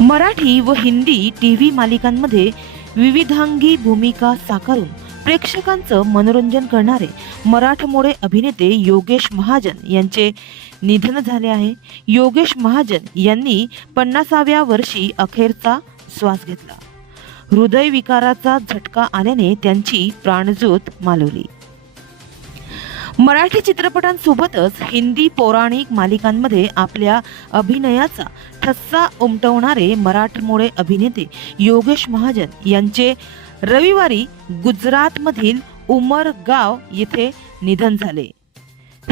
मराठी व Hindi T V मालिकांमध्ये विविधांगी भूमिका साकारून प्रेक्षकांचं मनोरंजन करणारे मराठमोळे अभिनेते योगेश महाजन यांचे निधन झाले आहे. योगेश महाजन यांनी पन्नासाव्या वर्षी अखेरचा श्वास घेतला. हृदयविकाराचा झटका आल्याने त्यांची प्राणज्योत मालवली. मराठी चित्रपटांसोबतच हिंदी पौराणिक मालिकांमध्ये आपल्या अभिनयाचा ठसा उमटवणारे मराठमोळे अभिनेते योगेश महाजन यांचे रविवारी गुजरातमधील उमरगाव येथे निधन झाले.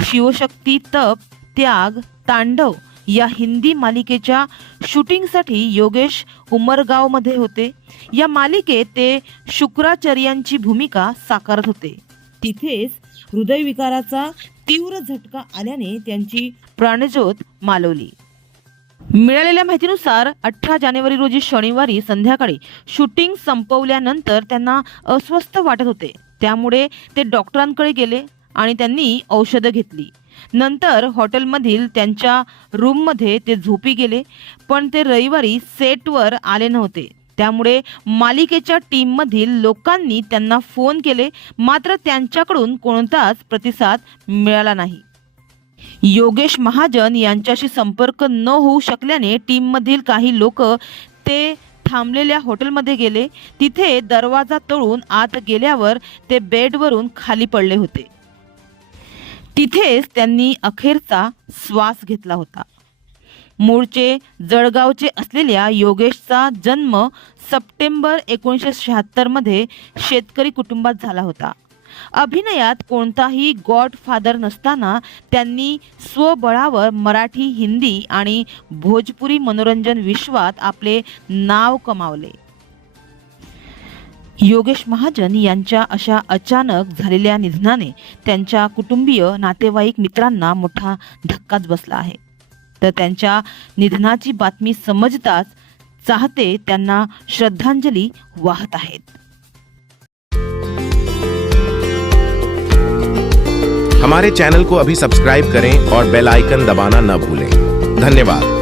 शिवशक्ती तप त्याग तांडव या हिंदी मालिकेच्या शूटिंगसाठी योगेश उमरगावमध्ये होते. या मालिकेत ते शुक्राचार्यांची भूमिका साकारत होते. तिथेच हृदयविकाराचा तीव्र झटका आल्याने त्यांची प्राणज्योत मालवली. मिळालेल्या माहितीनुसार अठरा जानेवारी रोजी शनिवारी संध्याकाळी शूटिंग संपवल्यानंतर त्यांना अस्वस्थ वाटत होते. त्यामुळे ते डॉक्टरांकडे गेले आणि त्यांनी औषधं घेतली. नंतर हॉटेलमधील त्यांच्या रूममध्ये ते झोपी गेले पण ते रविवारी सेटवर आले नव्हते. त्यामुळे मालिकेच्या टीममधील लोकांनी त्यांना फोन केले मात्र त्यांच्याकडून कोणताच प्रतिसाद मिळाला नाही. योगेश महाजन यांच्याशी संपर्क न होऊ शकल्याने टीममधील काही लोक ते थांबलेल्या हॉटेलमध्ये गेले. तिथे दरवाजा तळून आत गेल्यावर ते बेडवरून खाली पडले होते. तिथेच त्यांनी अखेरचा श्वास घेतला होता. मूळचे जळगावचे असलेल्या योगेशचा जन्म सप्टेंबर एकोणीसशे शहात्तरमध्ये शेतकरी कुटुंबात झाला होता. अभिनयात कोणताही गॉडफादर नसताना त्यांनी स्वबळावर मराठी हिंदी आणि भोजपुरी मनोरंजन विश्वात आपले नाव कमावले. योगेश महाजन यांच्या अशा अचानक झालेल्या निधनाने त्यांच्या कुटुंबीय नातेवाईक मित्रांना मोठा धक्काच बसला आहे. तर त्यांच्या निधनाची बातमी समजताच चाहते त्यांना श्रद्धांजली वाहत आहेत. हमारे चैनल को अभी सब्सक्राइब करें और बेल आइकन दबाना न भूलें। धन्यवाद।